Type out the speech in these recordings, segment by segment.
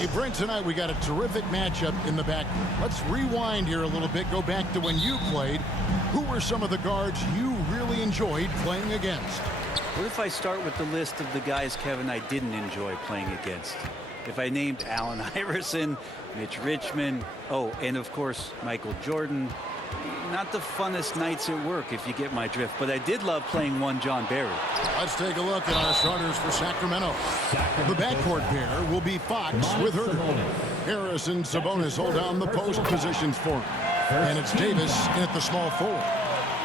Hey, Brent, tonight we got a terrific matchup in the backcourt. Let's rewind here a little bit, go back to when you played. Who were some of the guards you really enjoyed playing against? What if I start with the list of the guys, Kevin, I didn't enjoy playing against? If I named Allen Iverson, Mitch Richmond, oh, and of course, Michael Jordan. Not the funnest nights at work, if you get my drift, but I did love playing one John Barry. Let's take a look at our starters for Sacramento. The backcourt pair will be Fox with Herter. Harris and Sabonis hold down the post positions for him. And it's Davis in at the small forward.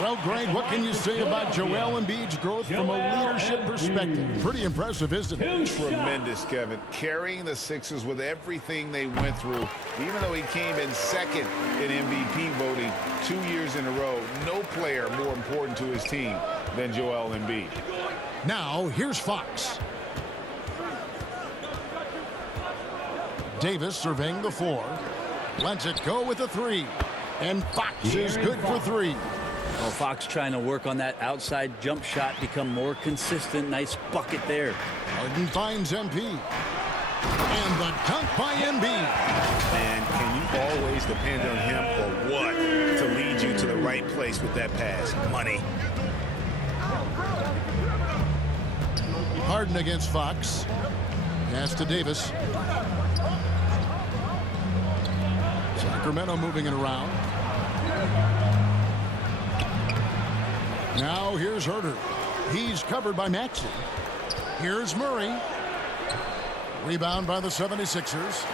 Well, Greg, what can you say about Joel Embiid's growth from a leadership perspective? Pretty impressive, isn't it? Tremendous, Kevin. Carrying the Sixers with everything they went through, even though he came in second in MVP voting 2 years in a row, no player more important to his team than Joel Embiid. Now, here's Fox. Davis surveying the floor. Lets it go with a three. And Fox is good for three. Well, Fox trying to work on that outside jump shot, become more consistent. Nice bucket there. Harden finds MP. And the dunk by Embiid. And can you always depend on him for what? To lead you to the right place with that pass. Money. Harden against Fox. Pass to Davis. Sacramento moving it around. Now here's Herter. He's covered by Maxey. Here's Murray. Rebound by the 76ers.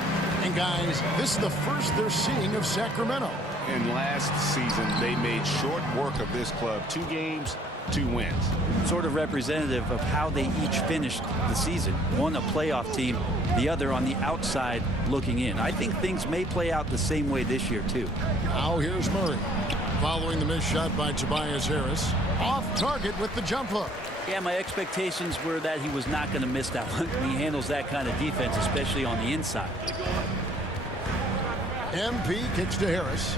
And guys, this is the first they're seeing of Sacramento. And last season, they made short work of this club. 2 games, 2 wins. Sort of representative of how they each finished the season. One a playoff team, the other on the outside looking in. I think things may play out the same way this year, too. Now here's Murray. Following the missed shot by Tobias Harris. Off target with the jump hook. Yeah, my expectations were that he was not going to miss that one. He handles that kind of defense, especially on the inside. MP kicks to Harris.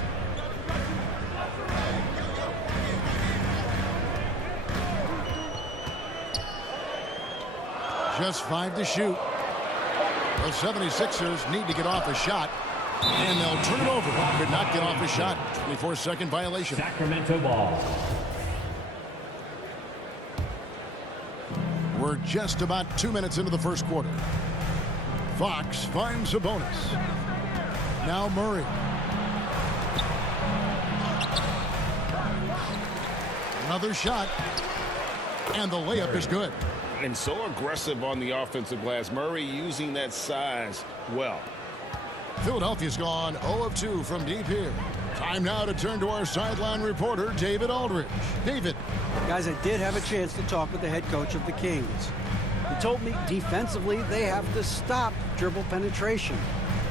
Just 5 to shoot. The 76ers need to get off a shot. And they'll turn it over. Could not get off a shot. 24-second violation. Sacramento ball. We're just about 2 minutes into the first quarter. Fox finds Sabonis. Now Murray. Another shot. And the layup is good. And so aggressive on the offensive glass. Murray using that size well. Philadelphia's gone 0 of 2 from deep here. Time now to turn to our sideline reporter, David Aldridge. David. Guys, I did have a chance to talk with the head coach of the Kings. He told me defensively they have to stop dribble penetration,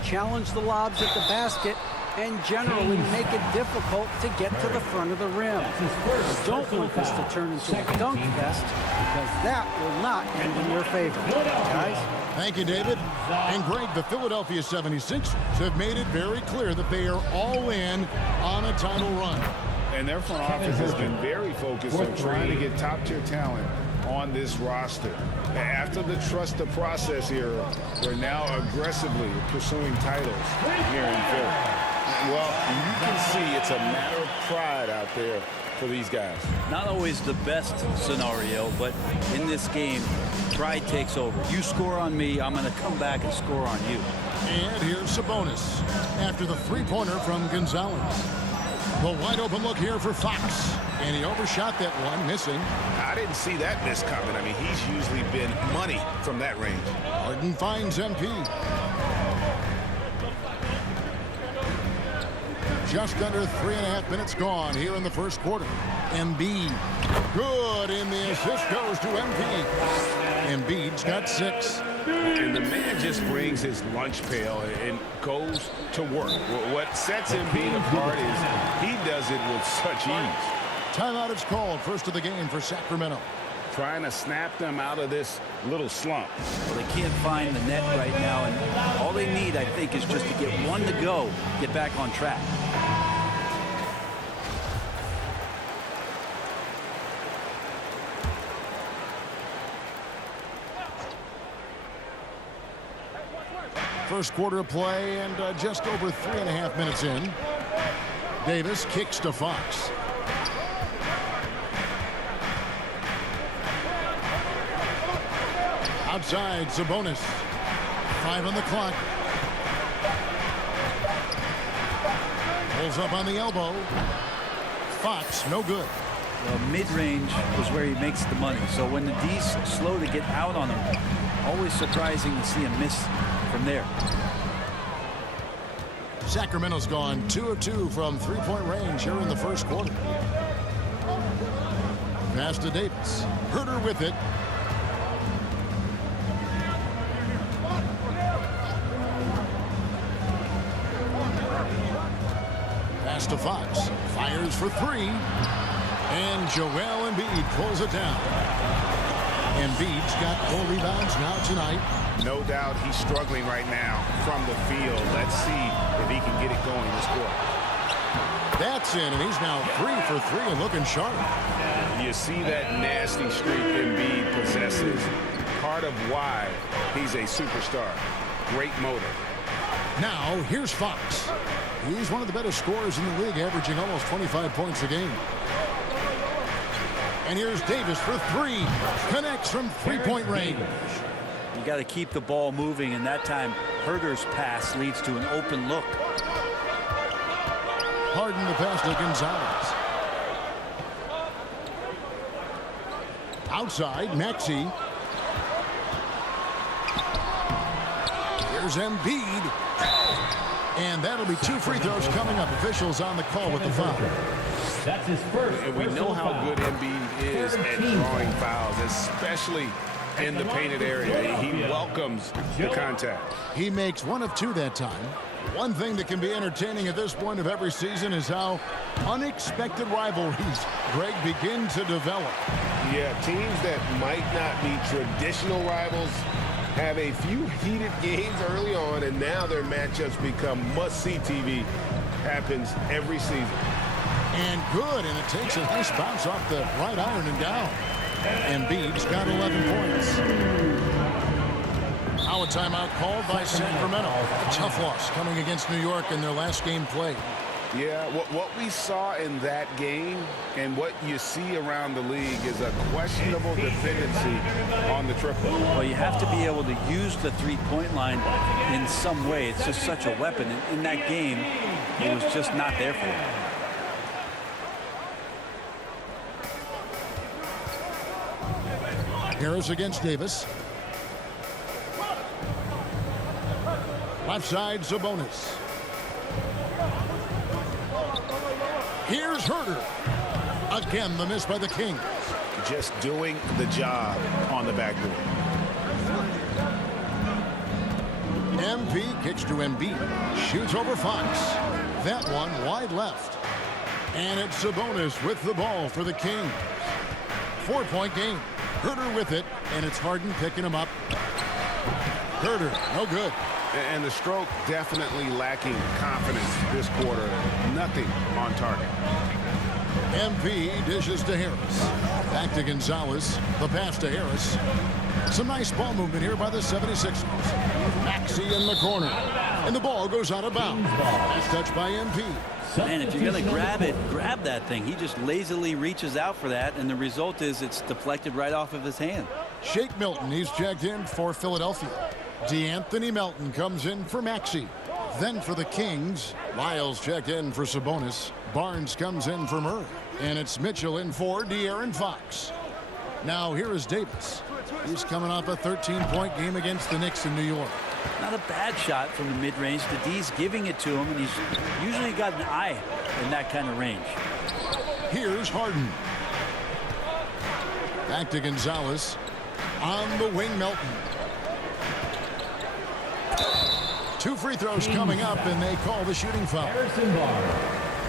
challenge the lobs at the basket, and generally make it difficult to get to the front of the rim. I don't want this to turn into a dunk fest because that will not end in your favor. Guys? Thank you, David. And Greg, the Philadelphia 76ers have made it very clear that they are all in on a title run. And their front office has been very focused on trying to get top-tier talent on this roster. After the trust the process era, they're now aggressively pursuing titles here in Philly. Well, you can see it's a matter of pride out there for these guys. Not always the best scenario, but in this game, pride takes over. You score on me, I'm going to come back and score on you. And here's Sabonis after the three-pointer from Gonzalez. The wide open look here for Fox. And he overshot that one, missing. I didn't see that miss coming. I mean, he's usually been money from that range. Harden finds MP. Just under 3.5 minutes gone here in the first quarter. Embiid. Good, and the assist goes to MP. Embiid's got 6. And the man just brings his lunch pail and goes to work. What sets Embiid apart is he does it with such ease. Timeout is called. First of the game for Sacramento. Trying to snap them out of this little slump. Well, they can't find the net right now, and all they need, I think, is just to get one to go, get back on track. First quarter of play and just over 3.5 minutes in. Davis kicks to Fox. Outside, Sabonis. 5 on the clock. Pulls up on the elbow. Fox, no good. Well, mid-range is where he makes the money. So when the D's slow to get out on him, always surprising to see him miss from there. Sacramento's gone 2 of 2 from three-point range here in the first quarter. Pass to Davis. Herter with it. Pass to Fox. Fires for 3. And Joel Embiid pulls it down. Embiid's got 4 rebounds now tonight. No doubt he's struggling right now from the field. Let's see if he can get it going this quarter. That's in, and he's now 3 for 3 and looking sharp. You see that nasty streak Embiid possesses. Part of why he's a superstar. Great motor. Now, here's Fox. He's one of the better scorers in the league, averaging almost 25 points a game. And here's Davis for 3. Connects from three-point range. You got to keep the ball moving, and that time Herter's pass leads to an open look. Harden the pass to Gonzalez. Outside, Maxey. Here's Embiid. And that'll be 2 free throws coming up. Officials on the call with the foul. That's his first. And we know how good Embiid is at drawing fouls, especially in the painted area. He welcomes the contact. He makes 1 of 2 that time. One thing that can be entertaining at this point of every season is how unexpected rivalries, Greg, begin to develop. Yeah, teams that might not be traditional rivals have a few heated games early on, and now their matchups become must-see TV. Happens every season. And good, and it takes a nice bounce off the right iron and down. Embiid's got 11 points. Now a timeout called by Sacramento. A tough loss coming against New York in their last game played. Yeah, what we saw in that game and what you see around the league is a questionable dependency on the triple. Well, you have to be able to use the three-point line in some way. It's just such a weapon. In that game, it was just not there for him. Harris against Davis. Left side, Sabonis. Here's Herter. Again, the miss by the Kings. Just doing the job on the backboard. MP kicks to Embiid. Shoots over Fox. That one wide left. And it's Sabonis with the ball for the Kings. 4-point game. Herter with it, and it's Harden picking him up. Herter, no good. And the stroke definitely lacking confidence this quarter. Nothing on target. MP dishes to Harris. Back to Gonzalez. The pass to Harris. Some nice ball movement here by the 76ers. Maxey in the corner. And the ball goes out of bounds. Last touch by MP. Man, if you're going to grab it, grab that thing. He just lazily reaches out for that, and the result is it's deflected right off of his hand. Shake Milton, he's checked in for Philadelphia. DeAnthony Melton comes in for Maxey. Then for the Kings, Lyles checked in for Sabonis. Barnes comes in for Murray. And it's Mitchell in for De'Aaron Fox. Now here is Davis. He's coming off a 13-point game against the Knicks in New York. Not a bad shot from the mid-range. The D's giving it to him, and he's usually got an eye in that kind of range. Here's Harden. Back to Gonzalez. On the wing, Melton. 2 free throws coming up, and they call the shooting foul.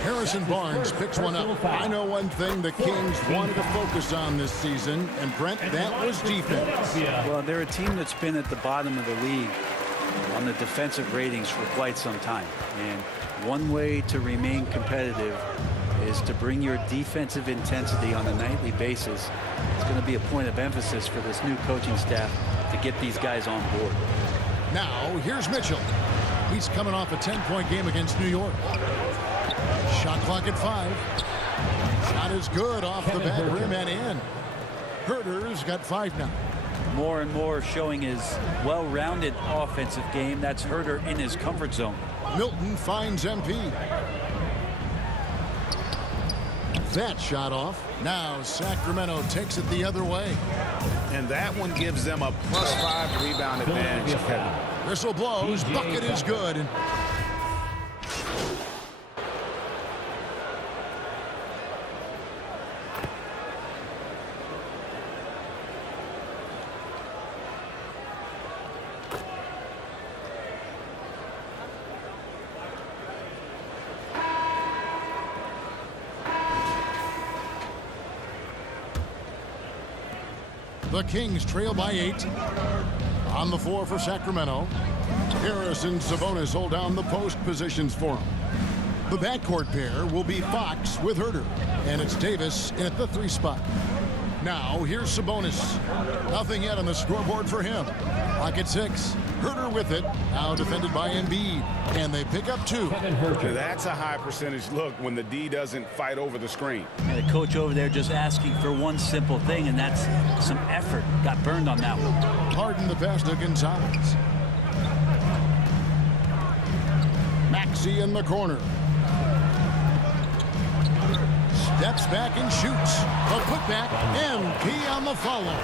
Harrison Barnes picks one up. I know one thing the Kings wanted to focus on this season, and Brent, that was defense. Well, they're a team that's been at the bottom of the league on the defensive ratings for quite some time. And one way to remain competitive is to bring your defensive intensity on a nightly basis. It's going to be a point of emphasis for this new coaching staff to get these guys on board. Now, here's Mitchell. He's coming off a 10-point game against New York. Shot clock at 5. Shot is good off the back rim and in. Herter's got 5 now. More and more showing his well-rounded offensive game. That's Herter in his comfort zone. Milton finds MP. That shot off. Now Sacramento takes it the other way. And that one gives them a +5 rebound advantage. Whistle blows. Bucket is good. The Kings trail by 8. On the floor for Sacramento. Harris and Sabonis hold down the post positions for him. The backcourt pair will be Fox with Herter. And it's Davis in at the 3 spot. Now, here's Sabonis. Nothing yet on the scoreboard for him. Clock at 6. Herter with it. Now defended by Embiid. And they pick up 2. That's a high percentage look when the D doesn't fight over the screen. And the coach over there just asking for one simple thing, and that's some effort. Got burned on that one. Harden the pass to Gonzalez. Maxey in the corner. Steps back and shoots. A putback. MP on the follow.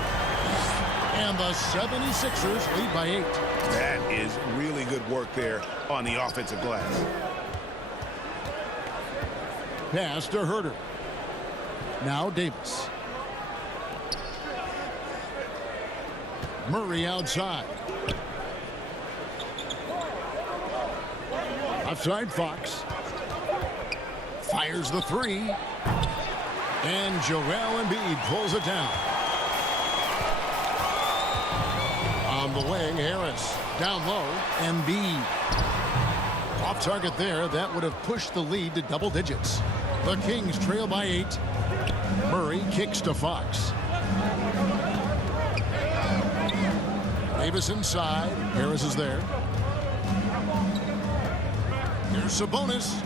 And the 76ers lead by 8. That is really good work there on the offensive glass. Pass to Herter. Now Davis. Murray outside. Outside Fox. Fires the 3. And Joel Embiid pulls it down. On the wing, Harris. Down low, Embiid. Off target there. That would have pushed the lead to double digits. The Kings trail by 8. Murray kicks to Fox. Davis inside. Harris is there. Here's Sabonis.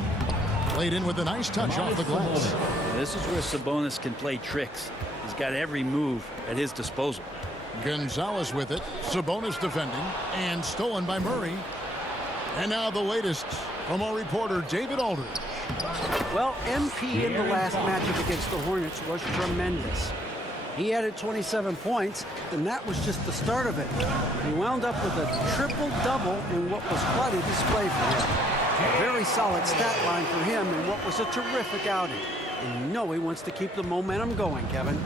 Played in with a nice touch off the glass. This is where Sabonis can play tricks. He's got every move at his disposal. Gonzalez with it. Sabonis defending. And stolen by Murray. And now the latest from our reporter, David Aldridge. Well, MP in the last matchup against the Hornets was tremendous. He added 27 points, and that was just the start of it. He wound up with a triple-double in what was quite a display for him. A very solid stat line for him in what was a terrific outing. And you know he wants to keep the momentum going, Kevin.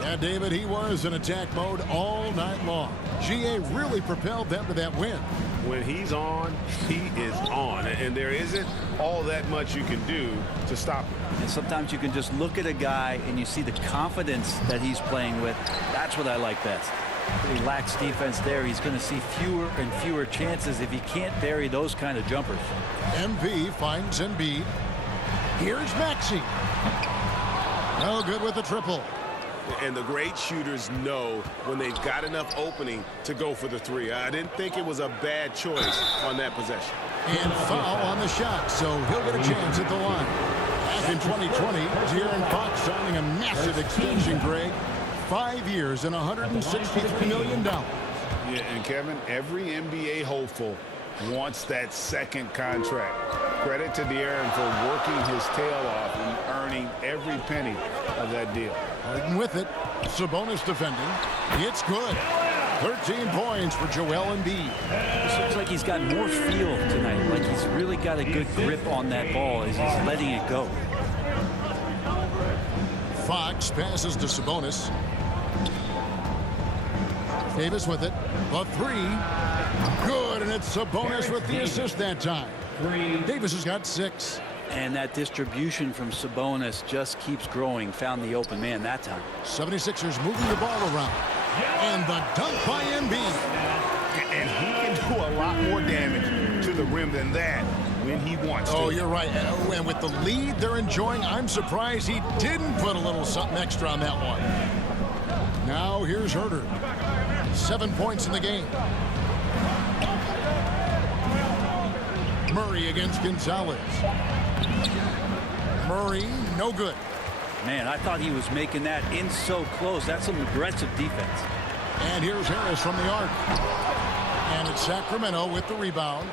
Yeah, David, he was in attack mode all night long. GA really propelled them to that win. When he's on, he is on. And there isn't all that much you can do to stop him. And sometimes you can just look at a guy and you see the confidence that he's playing with. That's what I like best. If he lacks defense there, he's going to see fewer and fewer chances if he can't bury those kind of jumpers. MP finds Embiid. Here's Maxey. No good with the triple. And the great shooters know when they've got enough opening to go for the 3. I didn't think it was a bad choice on that possession. And foul on the shot, so he'll get a chance at the line. Back in 2020, De'Aaron Fox signing a massive extension, Greg. 5 years and $163 million. Yeah, and Kevin, every NBA hopeful wants that second contract. Credit to De'Aaron for working his tail off and earning every penny of that deal. Harden with it. Sabonis defending. It's good. 13 points for Joel Embiid. It looks like he's got more feel tonight. Like he's really got a good grip on that ball as he's letting it go. Fox passes to Sabonis. Davis with it. The 3. Good, and it's Sabonis with the assist that time. Davis has got 6. And that distribution from Sabonis just keeps growing. Found the open man that time. 76ers moving the ball around. And the dunk by Embiid. And he can do a lot more damage to the rim than that when he wants to. Oh, you're right. And with the lead they're enjoying, I'm surprised he didn't put a little something extra on that one. Now here's Herter. 7 points in the game. Murray against Gonzalez. Murray, no good. Man, I thought he was making that in so close. That's some aggressive defense. And here's Harris from the arc. And it's Sacramento with the rebound.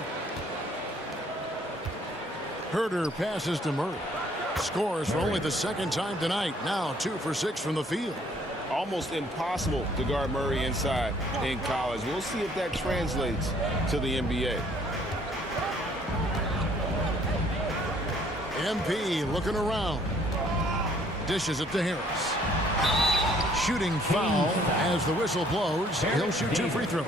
Herder passes to Murray. Scores for only the second time tonight. Now 2 for 6 from the field. Almost impossible to guard Murray inside in college. We'll see if that translates to the NBA. MP looking around. Dishes it to Harris. Shooting foul as the whistle blows. He'll shoot 2 free throws.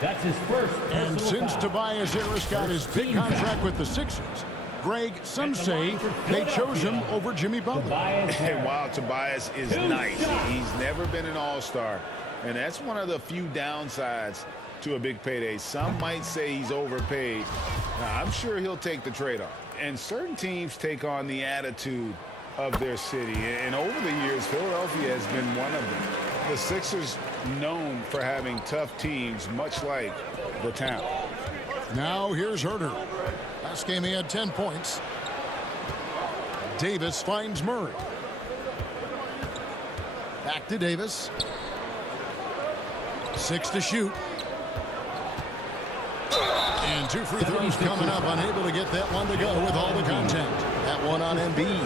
That's his first. And since Tobias Harris got his big contract with the Sixers, Greg, some say they chose him over Jimmy Butler. And while Tobias is nice, he's never been an all-star. And that's one of the few downsides to a big payday. Some might say he's overpaid. Now, I'm sure he'll take the trade-off. And certain teams take on the attitude of their city. And over the years, Philadelphia has been one of them. The Sixers known for having tough teams, much like the town. Now here's Herder. Last game he had 10 points. Davis finds Murray. Back to Davis. 6 to shoot. And 2 free throws coming up. Unable to get that one to go with all the contact. That one on Embiid.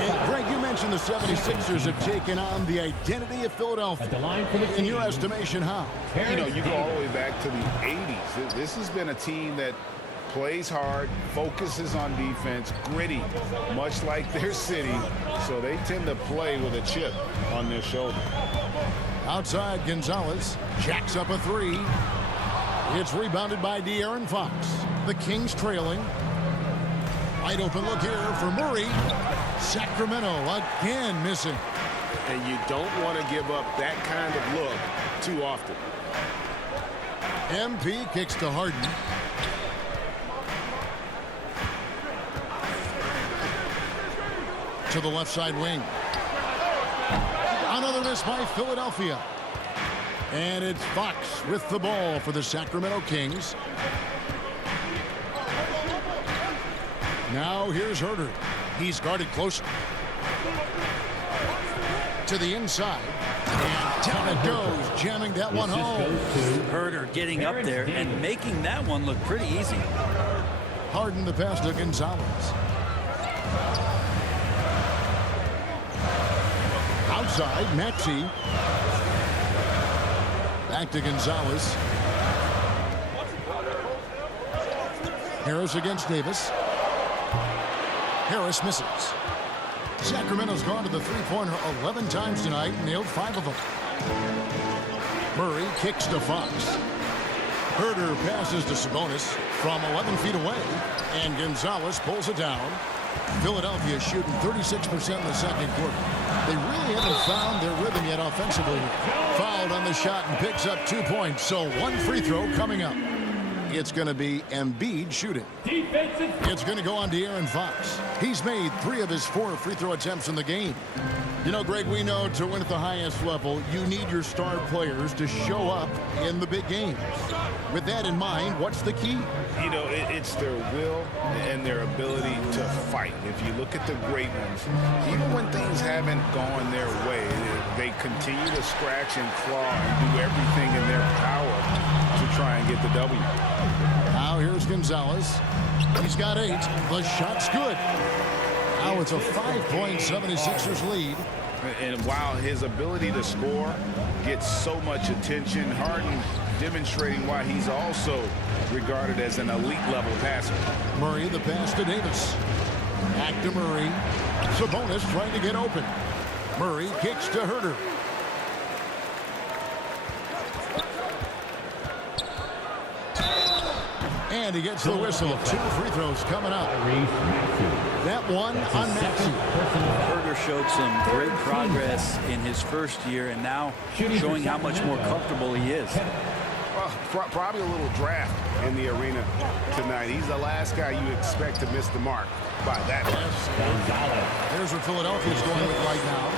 And Greg, you mentioned the 76ers have taken on the identity of Philadelphia. In your estimation, how? You know, you go all the way back to the 80s. This has been a team that plays hard, focuses on defense, gritty, much like their city. So they tend to play with a chip on their shoulder. Outside, Gonzalez jacks up a 3. It's rebounded by De'Aaron Fox. The Kings trailing. Wide open look here for Murray. Sacramento again missing. And you don't want to give up that kind of look too often. MP kicks to Harden. To the left side wing. Another miss by Philadelphia. And it's Fox with the ball for the Sacramento Kings. Now here's Herder. He's guarded closely. To the inside. And down it goes, jamming that one home. Herder getting up there and making that one look pretty easy. Harden the pass to Gonzalez. Outside, Maxey. Back to Gonzalez. Harris against Davis. Harris misses. Sacramento's gone to the three-pointer 11 times tonight and nailed 5 of them. Murray kicks to Fox. Herder passes to Sabonis from 11 feet away, and Gonzalez pulls it down. Philadelphia shooting 36% in the second quarter. They really haven't found their rhythm yet offensively. Fouled on the shot and picks up 2 points, so 1 free throw coming up. It's going to be Embiid shooting. It's going to go on De'Aaron Fox. He's made 3 of his 4 free throw attempts in the game. You know, Greg, we know to win at the highest level, you need your star players to show up in the big games. With that in mind, what's the key? You know, it's their will and their ability to fight. If you look at the great ones, even when things haven't gone their way, they continue to scratch and claw and do everything in their power to try and get the W. Now here's Gonzalez. He's got 8. The shot's good. Now it's a 5-point 76ers lead. And while his ability to score gets so much attention, Harden demonstrating why he's also regarded as an elite-level passer. Murray the pass to Davis. Back to Murray. Sabonis trying to get open. Murray kicks to Herder. And he gets the whistle. 2 free throws coming up. That one on Maxey. Herder showed some great progress in his first year and now showing how much more comfortable he is. Probably a little draft in the arena tonight. He's the last guy you expect to miss the mark by that much. There's what Philadelphia's going with right now.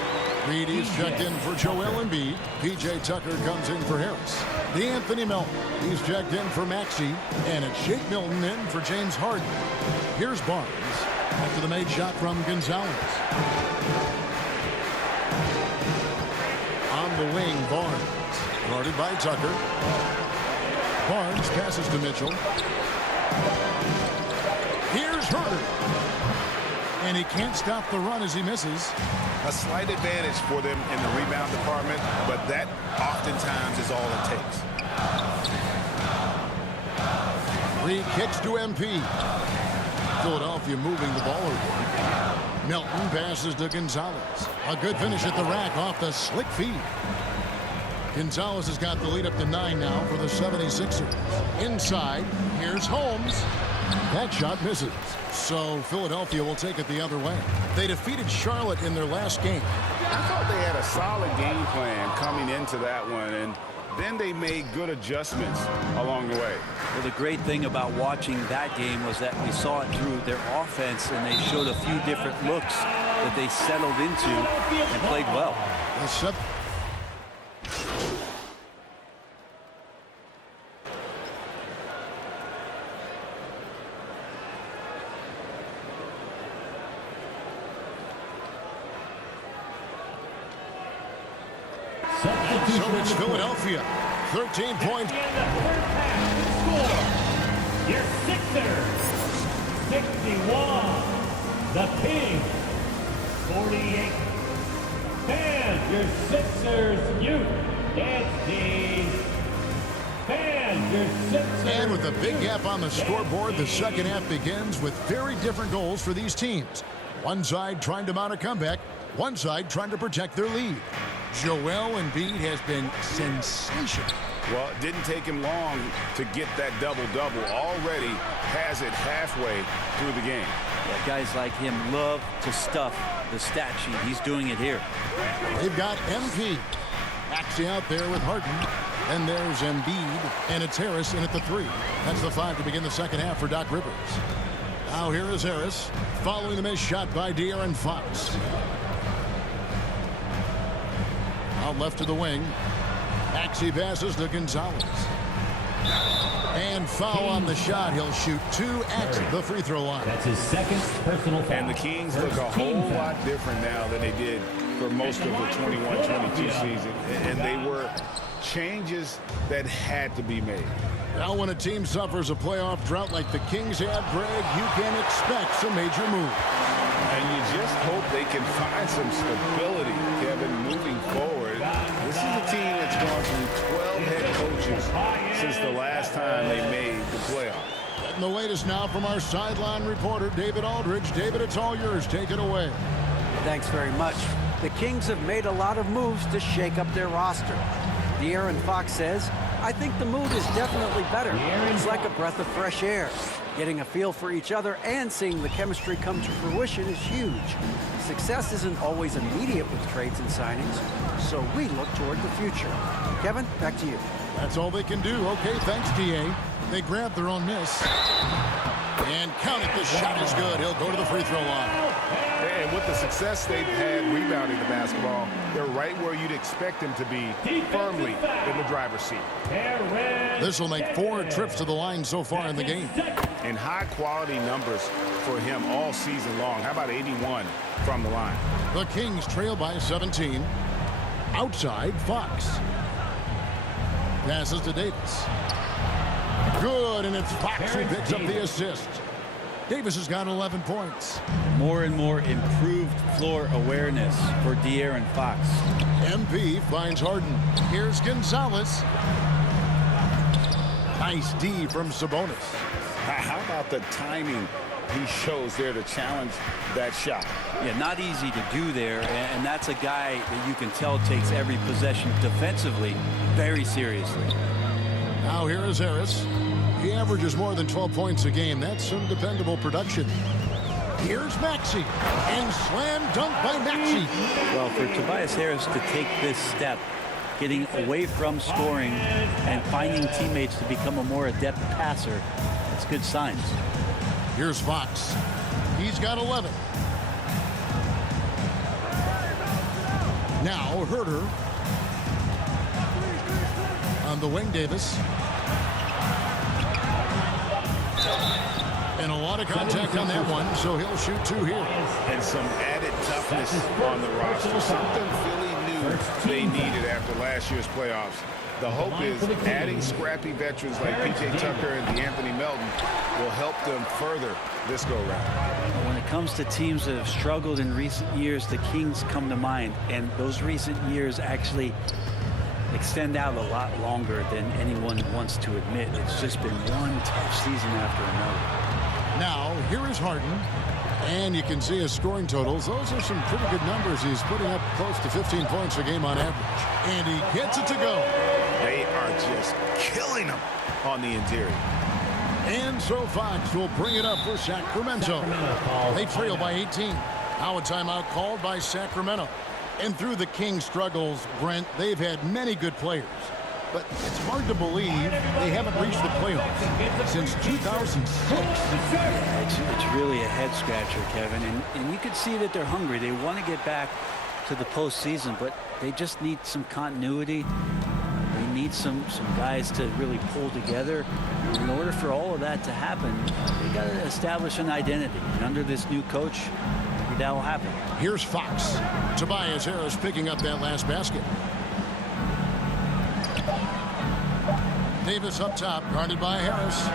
Reed is checked in for Joel Embiid. P.J. Tucker comes in for Harris. D'Anthony Melton, he's checked in for Maxey. And it's Shake Milton in for James Harden. Here's Barnes after the made shot from Gonzalez. On the wing, Barnes. Guarded by Tucker. Barnes passes to Mitchell. Here's Herder. And he can't stop the run as he misses. A slight advantage for them in the rebound department, but that oftentimes is all it takes. Reed kicks to MP. Philadelphia moving the ball over. Melton passes to Gonzalez. A good finish at the rack off the slick feed. Gonzalez has got the lead up to 9 now for the 76ers. Inside, here's Holmes. That shot misses. So Philadelphia will take it the other way. They defeated Charlotte in their last game. I thought they had a solid game plan coming into that one, and then they made good adjustments along the way. Well, the great thing about watching that game was that we saw it through their offense, and they showed a few different looks that they settled into and played well. So it's Philadelphia. 13 points. Your Sixers, 61. The Kings, 48. Fans, your Sixers youth dance team. Fans, your Sixers. And with a big gap on the scoreboard, the second half begins with very different goals for these teams. One side trying to mount a comeback, one side trying to protect their lead. Joel Embiid has been sensational. Well, it didn't take him long to get that double-double. Already has it halfway through the game. Yeah, guys like him love to stuff the stat sheet. He's doing it here. They've got MP. Maxey out there with Harden. And there's Embiid. And it's Harris in at the 3. That's the 5 to begin the second half for Doc Rivers. Now here is Harris following the missed shot by De'Aaron Fox. Out left to the wing. Maxey passes to Gonzalez. And foul on the shot. He'll shoot 2 at the free throw line. That's his second personal foul. And the Kings look a whole lot different now than they did for most of the 21-22 season. And they were changes that had to be made. Now when a team suffers a playoff drought like the Kings have, Greg, you can expect some major moves. And you just hope they can find some stability, Kevin, moving forward. This is a team that's gone through 12 head coaches since the last time they made the playoffs. Getting the latest now from our sideline reporter, David Aldridge. David, it's all yours. Take it away. Thanks very much. The Kings have made a lot of moves to shake up their roster. De'Aaron Fox says, I think the mood is definitely better. It's like a breath of fresh air. Getting a feel for each other and seeing the chemistry come to fruition is huge. Success isn't always immediate with trades and signings, so we look toward the future. Kevin, back to you. That's all they can do. Okay, thanks, D.A. They grabbed their own miss. And count it. The shot is good. He'll go to the free throw line. And with the success they've had rebounding the basketball, they're right where you'd expect them to be, firmly in the driver's seat. This will make 4 trips to the line so far in the game. And high-quality numbers for him all season long. How about 81 from the line? The Kings trail by 17. Outside, Fox. Passes to Davis. Good, and it's Fox who picks up the assist. Davis has got 11 points. More and more improved floor awareness for De'Aaron Fox. MP finds Harden. Here's Gonzalez. Nice D from Sabonis. How about the timing he shows there to challenge that shot? Yeah, not easy to do there, and that's a guy that you can tell takes every possession defensively very seriously. Now here is Harris. He averages more than 12 points a game. That's some dependable production. Here's Maxey. And slam dunk by Maxey. Well, for Tobias Harris to take this step, getting away from scoring and finding teammates to become a more adept passer, that's good signs. Here's Fox. He's got 11. Now Herder. On the wing, Davis. And a lot of contact on that one, so he'll shoot 2 here. And some added toughness on the roster. Something Philly knew they needed after last year's playoffs. The hope is adding scrappy veterans like P.J. Tucker and DeAnthony Melton will help them further this go-round. When it comes to teams that have struggled in recent years, the Kings come to mind. And those recent years actually extend out a lot longer than anyone wants to admit. It's just been one tough season after another. Now, here is Harden. And you can see his scoring totals. Those are some pretty good numbers. He's putting up close to 15 points a game on average. And he gets it to go. They are just killing them on the interior. And so Fox will bring it up for Sacramento. They trail by 18. Now a timeout called by Sacramento. And through the Kings' struggles, Brent, they've had many good players. But it's hard to believe they haven't reached the playoffs since 2006. It's really a head-scratcher, Kevin. And you can see that they're hungry. They want to get back to the postseason, but they just need some continuity. They need some guys to really pull together. In order for all of that to happen, they got to establish an identity. And under this new coach, maybe that will happen. Here's Fox. Tobias Harris picking up that last basket. Davis up top, guarded by Harris.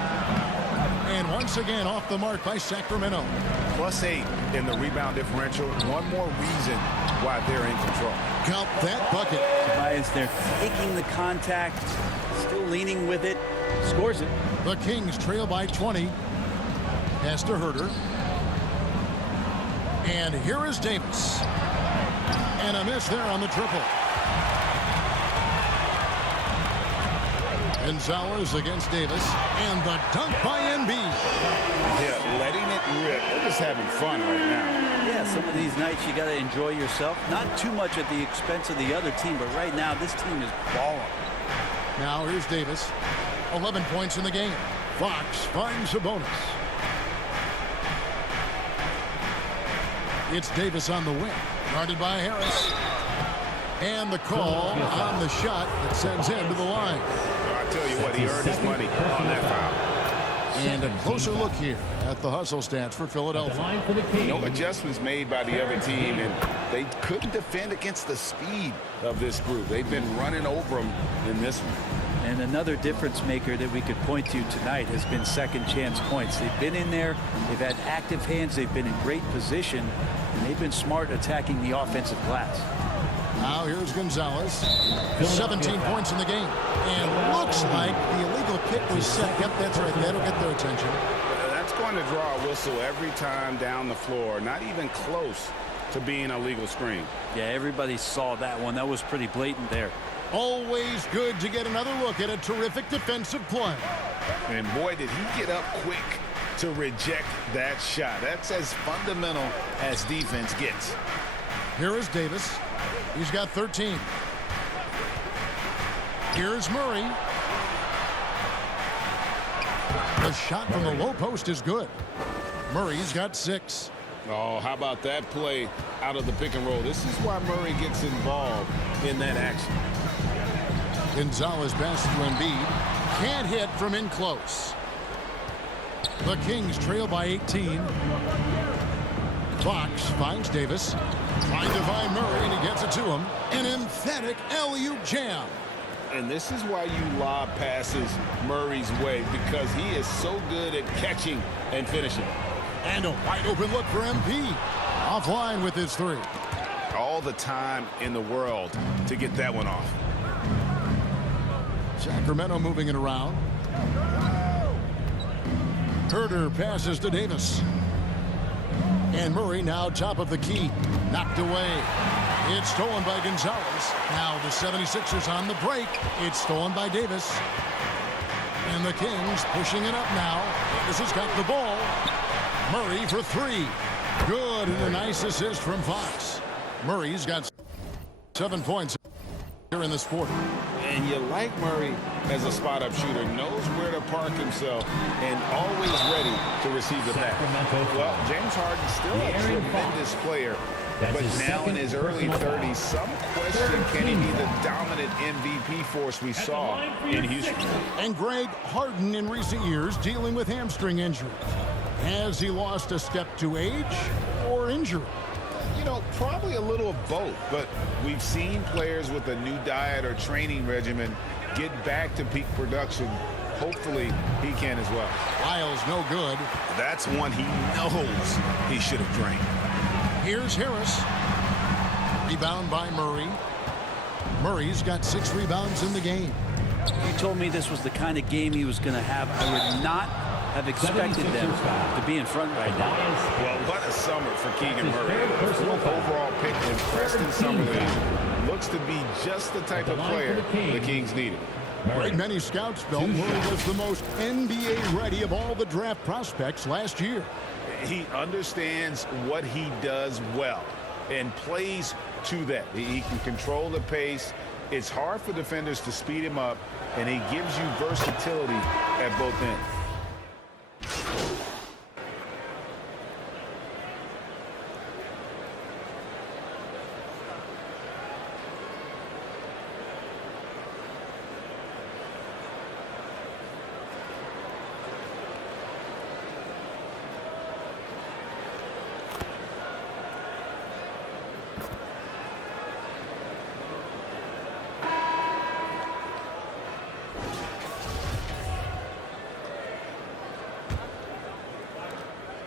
And once again off the mark by Sacramento. +8 in the rebound differential. One more reason why they're in control. Count that bucket. Tobias there taking the contact, still leaning with it, scores it. The Kings trail by 20. Pass to Herder. And here is Davis. And a miss there on the triple. Gonzalez against Davis. And the dunk by Embiid. Yeah, letting it rip. They're just having fun right now. Yeah, some of these nights you got to enjoy yourself. Not too much at the expense of the other team, but right now this team is balling. Now here's Davis. 11 points in the game. Fox finds a bonus. It's Davis on the wing. Guarded by Harris. And the call on the shot that sends him to the line. I tell you what, he earned his money on that foul. And a closer look here at the hustle stats for Philadelphia. No adjustments made by the other team, and they couldn't defend against the speed of this group. They've been running over them in this one. And another difference maker that we could point to tonight has been second chance points. They've been in there, they've had active hands, they've been in great position, and they've been smart attacking the offensive glass. Now here's Gonzalez. 17 points in the game. And looks like the illegal kick was set. Yep, that's right. That'll get their attention. That's going to draw a whistle every time down the floor. Not even close to being a legal screen. Yeah, everybody saw that one. That was pretty blatant there. Always good to get another look at a terrific defensive play. And boy, did he get up quick to reject that shot. That's as fundamental as defense gets. Here is Davis. He's got 13. Here's Murray. The shot from the low post is good. Murray's got 6. Oh, how about that play out of the pick and roll? This is why Murray gets involved in that action. Gonzalez passes to Embiid. Can't hit from in close. The Kings trail by 18. Fox finds Davis. Trying to find Murray, and he gets it to him. An emphatic alley-oop jam. And this is why you lob passes Murray's way, because he is so good at catching and finishing. And a wide open look for MP. Offline with his 3. All the time in the world to get that one off. Sacramento moving it around. Herder passes to Davis. And Murray now top of the key. Knocked away. It's stolen by Gonzalez. Now the 76ers on the break. It's stolen by Davis. And the Kings pushing it up now. Davis has got the ball. Murray for 3. Good, and a nice assist from Fox. Murray's got 7 points here in this quarter. And you like Murray as a spot-up shooter. Knows where to park himself and always ready to receive the pass. Well, James Harden still a tremendous player But now in his early 30s, some question, can he be the dominant MVP force we saw in Houston? And Greg, Harden in recent years dealing with hamstring injuries. Has he lost a step to age or injury? You know, probably a little of both, but we've seen players with a new diet or training regimen get back to peak production. Hopefully, he can as well. Lyles no good. That's one he knows he should have drained. Here's Harris. Rebound by Murray. Murray's got 6 rebounds in the game. If you told me this was the kind of game he was going to have, I would not have expected them to be in front right now. Well, what a summer for Keegan Murray. The 4th overall pick in Preston Summer League. Looks to be just the type of player the Kings needed. Right, many scouts felt Murray was the most NBA ready of all the draft prospects last year. He understands what he does well and plays to that. He can control the pace. It's hard for defenders to speed him up, and he gives you versatility at both ends.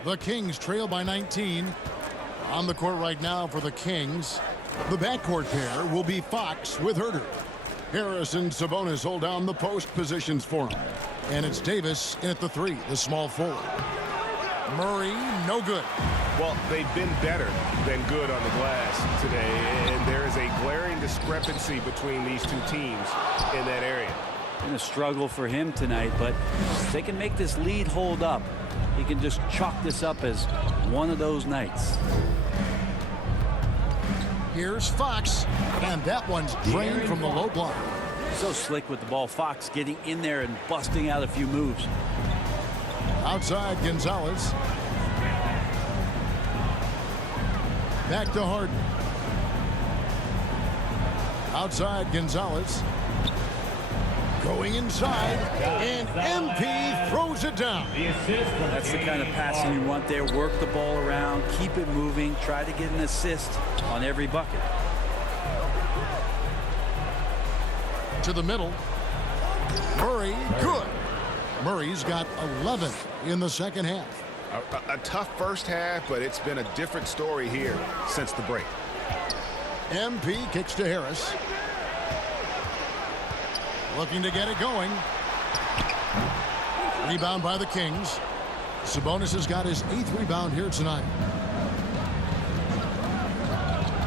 The Kings trail by 19. On the court right now for the Kings. The backcourt pair will be Fox with Herter. Harris and Sabonis hold down the post positions for him. And it's Davis in at the 3, the small forward. Murray, no good. Well, they've been better than good on the glass today, and there is a glaring discrepancy between these two teams in that area. Been a struggle for him tonight, but if they can make this lead hold up, he can just chalk this up as one of those nights. Here's Fox, and that one's drained from the low block. So slick with the ball. Fox getting in there and busting out a few moves. Outside Gonzalez. Back to Harden. Outside Gonzalez. Going inside, and MP throws it down. That's the kind of passing you want there. Work the ball around, keep it moving, try to get an assist on every bucket. To the middle. Murray, good. Murray's got 11 in the second half. A tough first half, but it's been a different story here since the break. MP kicks to Harris. Looking to get it going. Rebound by the Kings. Sabonis has got his 8th rebound here tonight.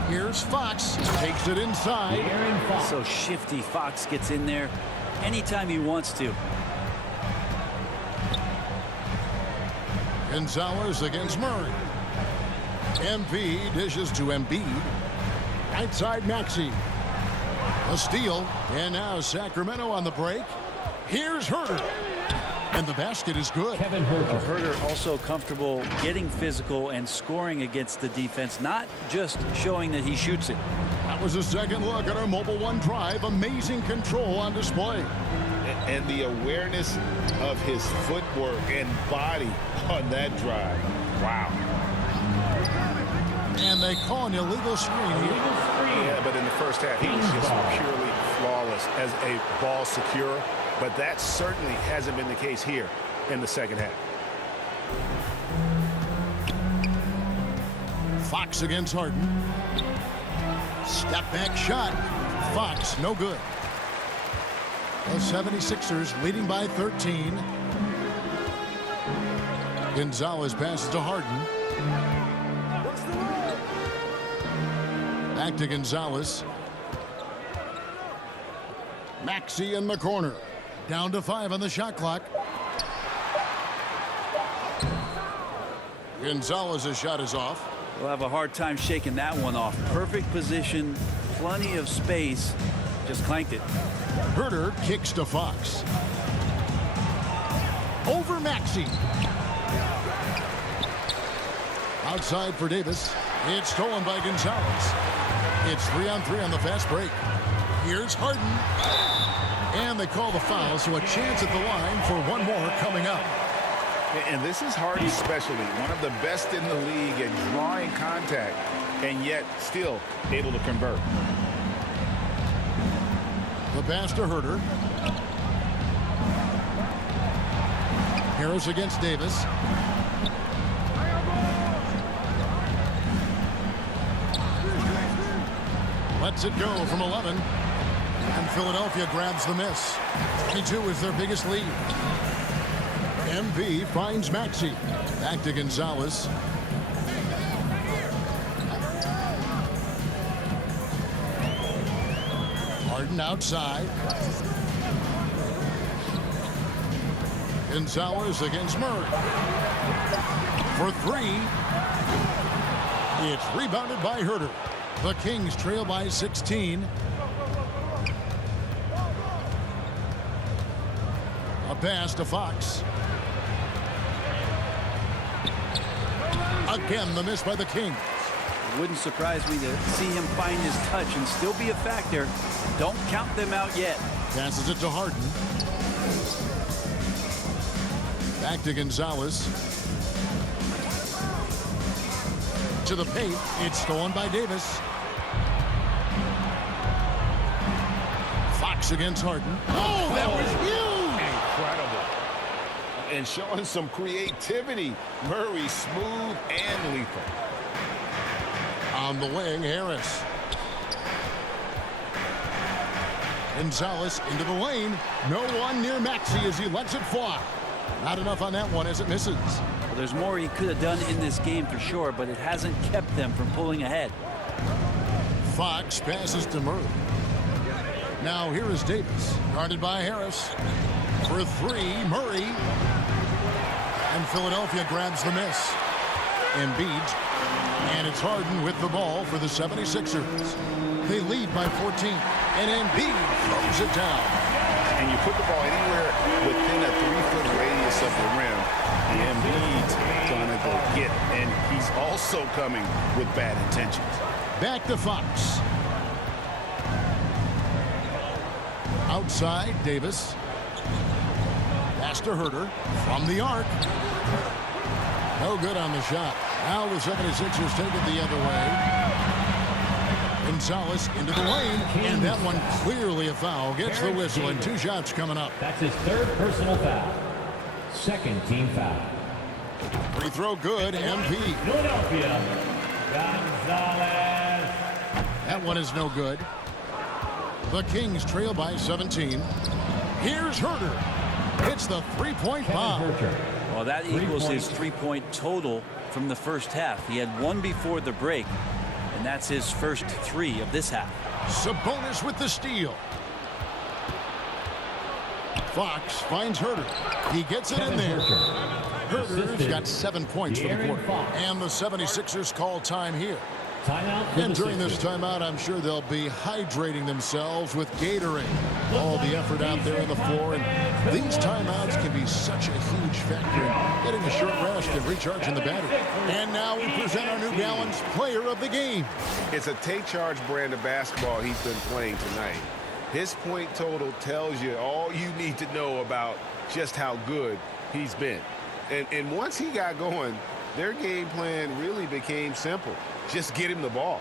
Here's Fox. Takes it inside. So shifty. Fox gets in there anytime he wants to. Gonzalez against Murray. MP dishes to Embiid. Right side Maxey. A steal, and now Sacramento on the break. Here's Herter, and the basket is good. Herter also comfortable getting physical and scoring against the defense, not just showing that he shoots it. That was a second look at our Mobile One drive. Amazing control on display. And the awareness of his footwork and body on that drive. Wow. And they call an illegal screen here. Yeah, but in the first half, he was just purely flawless as a ball securer. But that certainly hasn't been the case here in the second half. Fox against Harden. Step back shot. Fox, no good. The 76ers leading by 13. Gonzalez passes to Harden. Back to Gonzalez. Maxey in the corner. Down to 5 on the shot clock. Gonzalez's shot is off. We'll have a hard time shaking that one off. Perfect position, plenty of space. Just clanked it. Herter kicks to Fox. Over Maxey. Outside for Davis. It's stolen by Gonzalez. It's 3-on-3 on the fast break. Here's Harden. And they call the foul, so a chance at the line for one more coming up. And this is Harden's specialty. One of the best in the league at drawing contact, and yet still able to convert. The pass to Herter. Harris against Davis. Lets it go from 11. And Philadelphia grabs the miss. 22 is their biggest lead. MV finds Maxey. Back to Gonzalez. Harden outside. Gonzalez against Murray. For three. It's rebounded by Herter. The Kings trail by 16. A pass to Fox. Again, the miss by the Kings. Wouldn't surprise me to see him find his touch and still be a factor. Don't count them out yet. Passes it to Harden. Back to Gonzalez. To the paint. It's stolen by Davis. Fox against Harden. Oh, that was huge! Incredible. And showing some creativity. Murray smooth and lethal. On the wing, Harris. Gonzalez into the lane. No one near Maxey as he lets it fly. Not enough on that one as it misses. Well, there's more he could have done in this game for sure, but it hasn't kept them from pulling ahead. Fox passes to Murray. Now here is Davis, guarded by Harris. For three, Murray. And Philadelphia grabs the miss. Embiid. And it's Harden with the ball for the 76ers. They lead by 14. And Embiid throws it down. And you put the ball anywhere within a 3-foot radius of the rim, and Embiid's gonna go get it. And he's also coming with bad intentions. Back to Fox. Outside, Davis. Pass to Herter from the arc. No good on the shot. Now the 76ers take it the other way. Gonzalez into the lane, and that one clearly a foul. Gets the whistle, and 2 shots coming up. That's his third personal foul. Second team foul. Free throw good, MP. Philadelphia, Gonzalez. That one is no good. The Kings trail by 17. Here's Herter. Hits the three-point bomb. Well, that equals his three-point total from the first half. He had one before the break, and that's his first 3 of this half. Sabonis with the steal. Fox finds Herter. He gets it in there. Herter's got 7 points for the quarter. And the 76ers call time here. And during this timeout, I'm sure they'll be hydrating themselves with Gatorade. All the effort out there on the floor. And these timeouts can be such a huge factor in getting a short rest and recharging the battery. And now we present our New Balance Player of the Game. It's a take charge brand of basketball he's been playing tonight. His point total tells you all you need to know about just how good he's been. And once he got going, their game plan really became simple. Just get him the ball.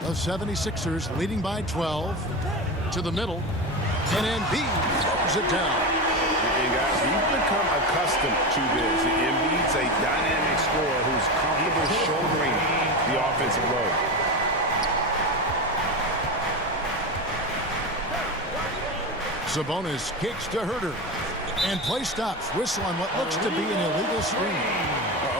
The 76ers leading by 12 to the middle. And Embiid throws it down. And guys, we've become accustomed to this. Embiid's a dynamic scorer who's comfortable shouldering the offensive load. Sabonis kicks to Herter. And play stops. Whistle on what looks to be an illegal screen.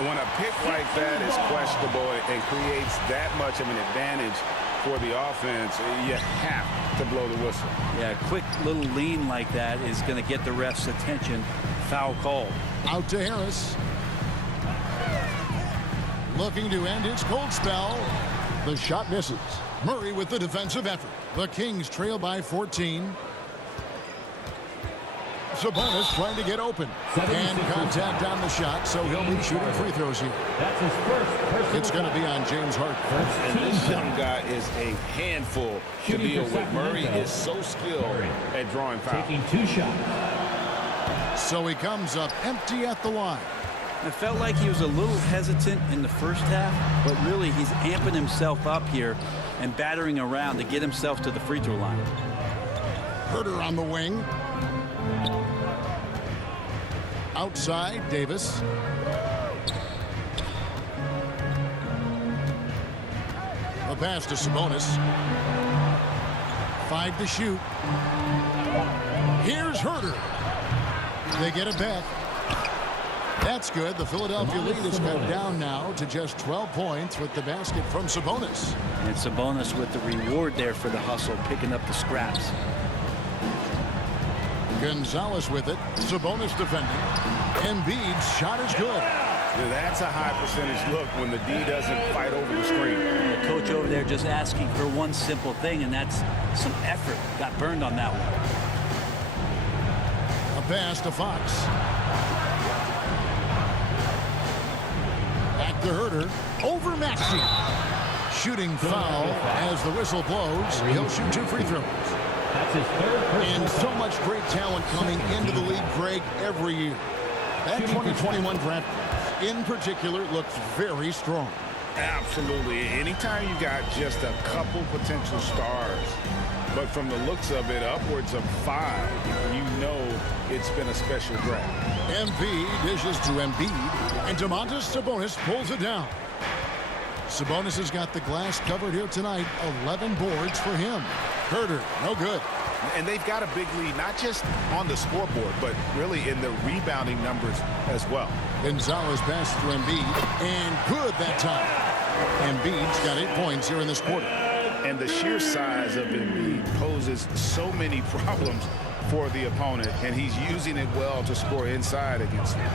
When a pick like that is questionable and creates that much of an advantage for the offense, you have to blow the whistle. Yeah, a quick little lean like that is going to get the ref's attention. Foul called. Out to Harris. Looking to end his cold spell. The shot misses. Murray with the defensive effort. The Kings trail by 14. Sabonis trying to get open. And contact on the shot, so he'll be shooting free throws here. That's his first personal It's going to be on James Harden. And this young guy is a handful to deal with. Murray is so skilled at drawing fouls. taking 2 shots. So he comes up empty at the line. I felt like he was a little hesitant in the first half, but really he's amping himself up here and battering around to get himself to the free throw line. Herter on the wing. Outside, Davis. A pass to Sabonis. 5 to shoot. Here's Herter. They get it back. That's good. The Philadelphia lead is cut down now to just 12 points with the basket from Sabonis. And Sabonis with the reward there for the hustle, picking up the scraps. Gonzalez with it. Sabonis defending. Embiid's shot is good. That's a high percentage look when the D doesn't fight over the screen. The coach over there just asking for one simple thing, and that's some effort. Got burned on that one. A pass to Fox. Back to Herter. Over Maxey. Shooting foul as the whistle blows. He'll shoot 2 free throws. That's his third personal And so much great talent coming into the league, Greg, every year. That 2021 draft, in particular, looks very strong. Absolutely. Anytime you got just a couple potential stars, but from the looks of it, upwards of 5, you know it's been a special draft. MP dishes to Embiid, and Domantas Sabonis pulls it down. Sabonis has got the glass covered here tonight. 11 boards for him. Herter, no good. And they've got a big lead, not just on the scoreboard, but really in the rebounding numbers as well. Gonzalez passes to Embiid, and good that time. Embiid's got 8 points here in this quarter. And the sheer size of Embiid poses so many problems for the opponent, and he's using it well to score inside against them.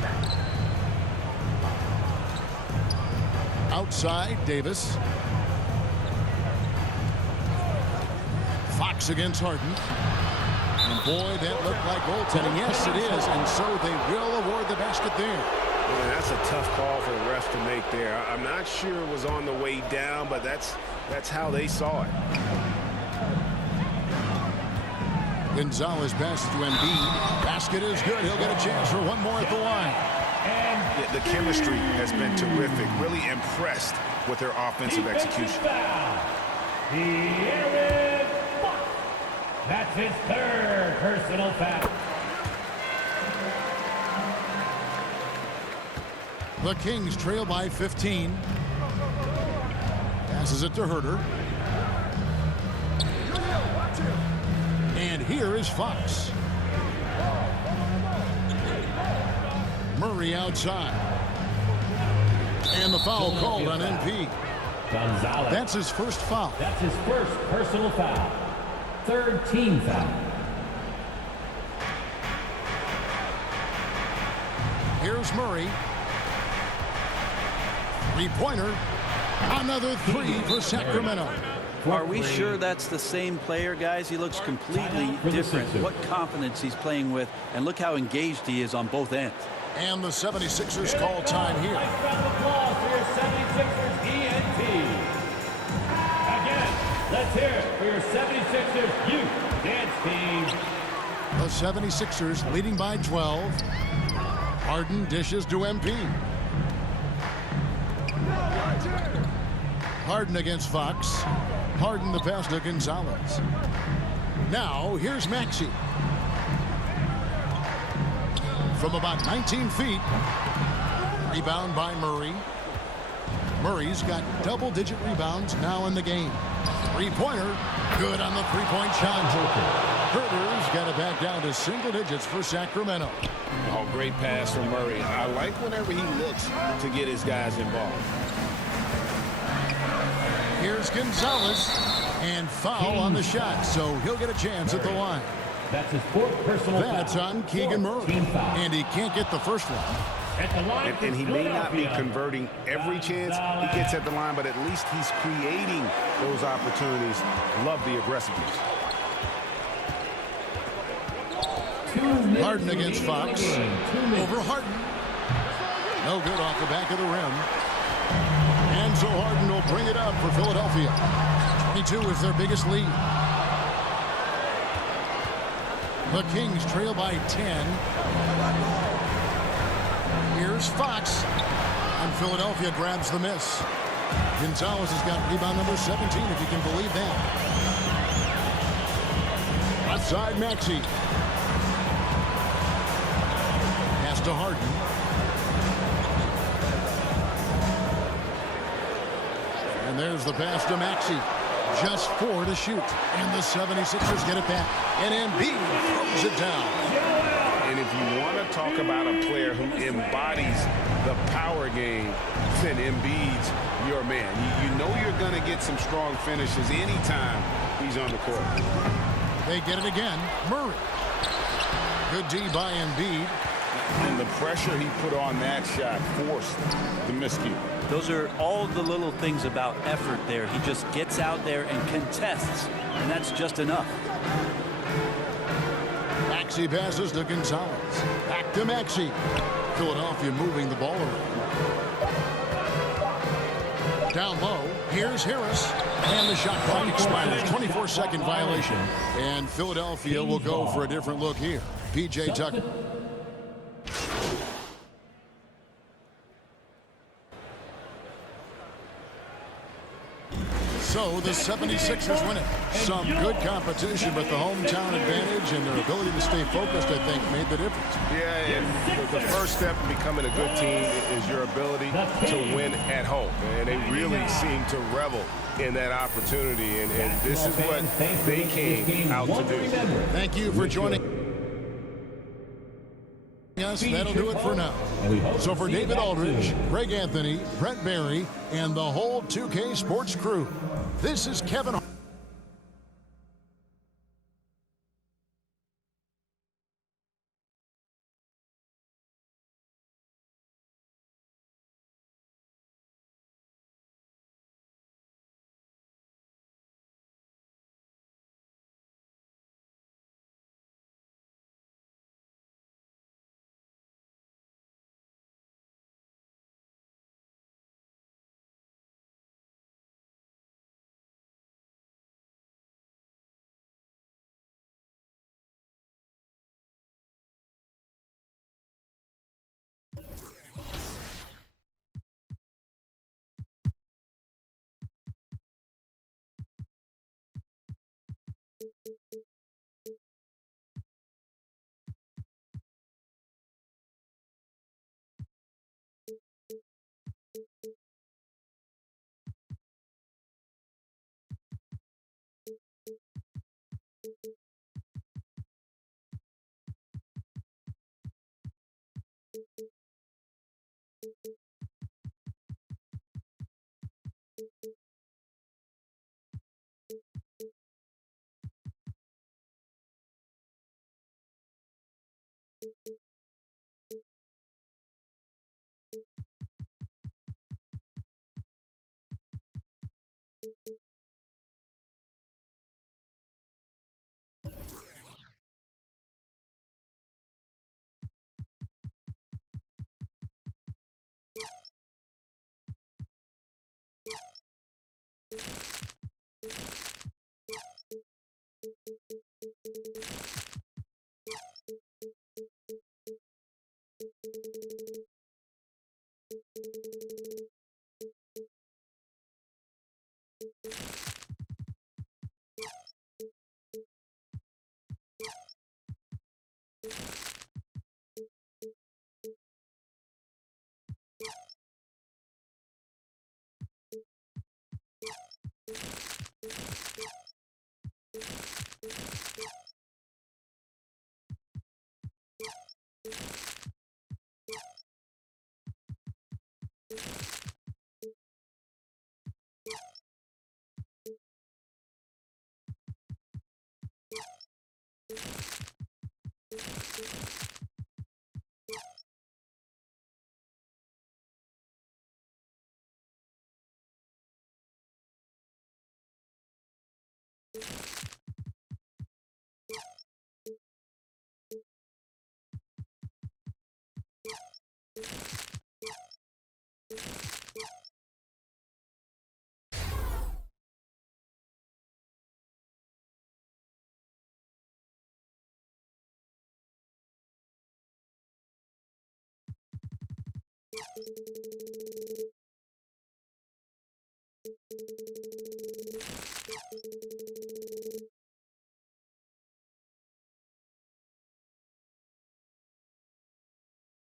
Outside, Davis. Fox against Harden. And boy, that looked like goaltending. Yes, it is. And so they will award the basket there. Well, that's a tough call for the refs to make there. I'm not sure it was on the way down, but that's how they saw it. Gonzalez passes to Embiid. Basket is good. He'll get a chance for one more at the line. Yeah, the chemistry has been terrific. Really impressed with their offensive execution. That's his third personal foul. The Kings trail by 15. Passes it to Herter. And here is Fox. Murray outside. And the foul called on MP. Gonzalez. That's his first foul. That's his first personal foul. Third team foul. Here's Murray. Three-pointer. Another 3 for Sacramento. Are we sure that's the same player, guys? He looks completely different. What confidence he's playing with, and look how engaged he is on both ends. And the 76ers call time here. Nice round of applause for your 76ers ENT. Again, let's hear it for your 76ers youth dance team. The 76ers leading by 12. Harden dishes to MP. Harden against Fox. Harden the pass to Gonzalez. Now here's Maxey. From about 19 feet. Rebound by Murray. Murray's got double-digit rebounds now in the game. Three-pointer. Good on the three-point shot. Herter's got it back down to single digits for Sacramento. Oh, great pass from Murray. I like whenever he looks to get his guys involved. Here's Gonzalez. And foul on the shot, so he'll get a chance at the line. That's his fourth personal foul. That's on Keegan Murray. And he can't get the first one. At the line And for he may not be Philadelphia, converting every chance he gets at the line, but at least he's creating those opportunities. Love the aggressiveness. Harden against Fox. Over Harden. No good off the back of the rim. And so Harden will bring it up for Philadelphia. 22 is their biggest lead. The Kings trail by 10. Here's Fox. And Philadelphia grabs the miss. Gonzalez has got rebound number 17, if you can believe that. Left side, Maxey. Pass to Harden. And there's the pass to Maxey. Just 4 to shoot. And the 76ers get it back. And Embiid throws it down. And if you want to talk about a player who embodies the power game, then Embiid's your man. You know you're going to get some strong finishes anytime he's on the court. They get it again. Murray. Good D by Embiid. And the pressure he put on that shot forced the miscue. Those are all the little things about effort there. He just gets out there and contests, and that's just enough. Maxey passes to Gonzalez. Back to Maxey. Philadelphia moving the ball around. Down low. Here's Harris. And the shot clock expires. 24-second violation. And Philadelphia will go for a different look here. P.J. Tucker. So the 76ers win it. Some good competition, but the hometown advantage and their ability to stay focused, I think, made the difference. Yeah, and the first step in becoming a good team is your ability to win at home. And they really seem to revel in that opportunity, and this is what they came out to do. Thank you for joining us. That'll do it for now. So for David Aldridge, Greg Anthony, Brett Barry, and the whole 2K Sports crew, this is Kevin